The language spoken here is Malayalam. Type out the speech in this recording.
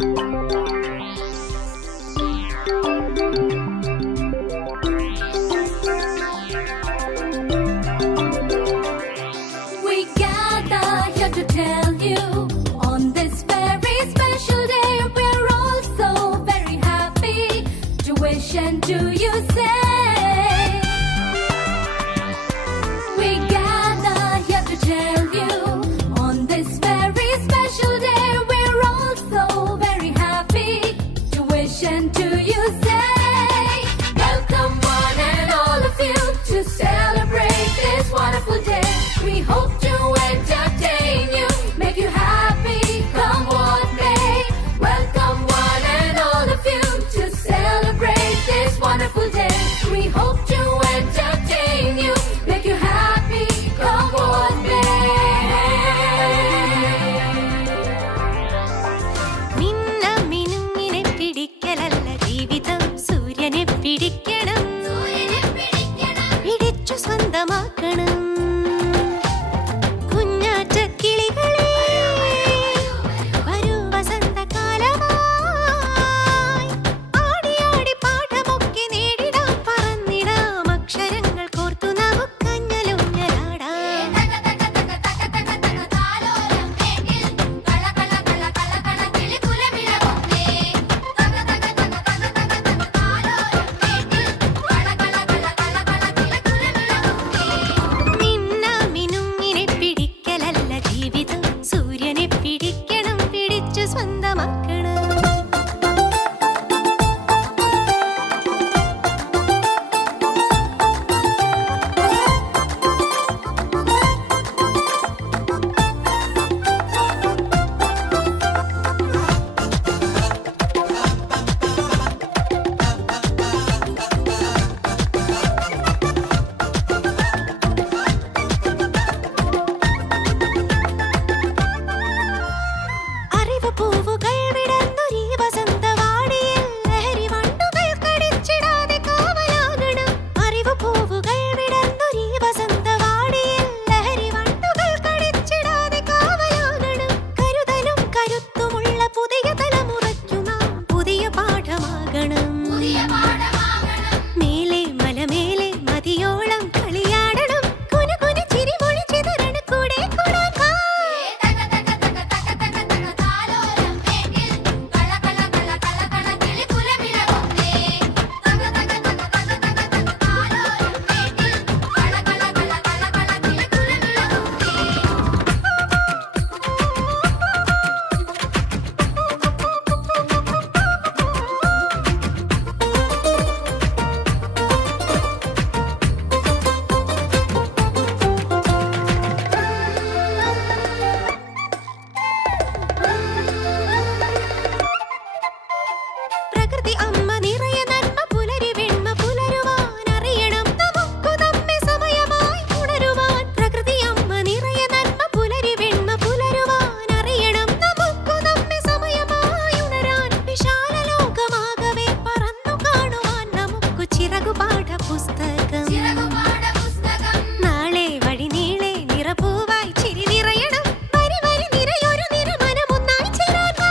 Do you say we gather here to tell you on this very special day we're all so very happy to wish and to you say welcome one and all of you to celebrate this wonderful day. We hope to entertain you, make you happy come what may. Welcome one and all of you to celebrate this wonderful day. We hope to entertain you, make you happy come what may. മിന്ന മിനുങ്ങിനെ പിടിക്കലല്ല ജീവിതം, സൂര്യനെ പിടിക്കണം, പിടിച്ചു സ്വന്തമാക്കണം. കുഞ്ഞാറ്റ കിളികളെ വരൂ വസന്തകാലമായി, ആടി ആടി പാഠമൊക്കെ നേടിടാം, പറന്നിടാം അക്ഷരങ്ങൾ കോർത്തു നമുക്കഞ്ഞലുഞ്ഞലാടാം. മിന്ന മിനുങ്ങിനെ പിടിക്കലല്ല ജീവിതം, സൂര്യനെ പിടിക്കണം, പിടിച്ചു സ്വന്തമാക്കണം. അറിവ് പൂവുകൾ വിടർന്നൊരീ വസന്തവാടിയിൽ ലഹരി വണ്ടുകൾ കടിച്ചിടാതെ കാവലാകണം. അറിവ് പൂവുകൾ വിടർന്നൊരീ വസന്തവാടിയിൽ ലഹരി വണ്ടുകൾ കടിച്ചിടാതെ കാവലാകണം. കരുതലും കരുത്തുമുള്ള പുതിയ തലമുറയ്ക്കു നാം പുതിയ പാഠമാകണം. മേലെ മലമേലെ മതിയോളം കളിയാടണം, കുനുകുനു ചിരിമൊഴി ചിതറണ കൂടെ കൂടാൻ വാ. പ്രകൃതി അമ്മ നിറയെ നന്മ പുലരി വെണ്മ പുലരുവാൻ അറിയണം നമുക്കു നമ്മെ സമയമായി ഉണരുവാൻ. പ്രകൃതി അമ്മ നിറയെ നന്മ പുലരി വെണ്മ പുലരുവാൻ അറിയണം നമുക്കു നമ്മെ സമയമായി ഉണരാൻ. വിശാല ലോകമാകവേ പറന്നു കാണുവാൻ നമുക്കു ചിറകുപാഠ പുസ്തകം. നാളെ വഴി നീളെ നിറപൂവായി ചിരി നിറയണം, വരി വരി നിരയൊരു നിരമനമൊന്നായി ചേരാൻ വാ.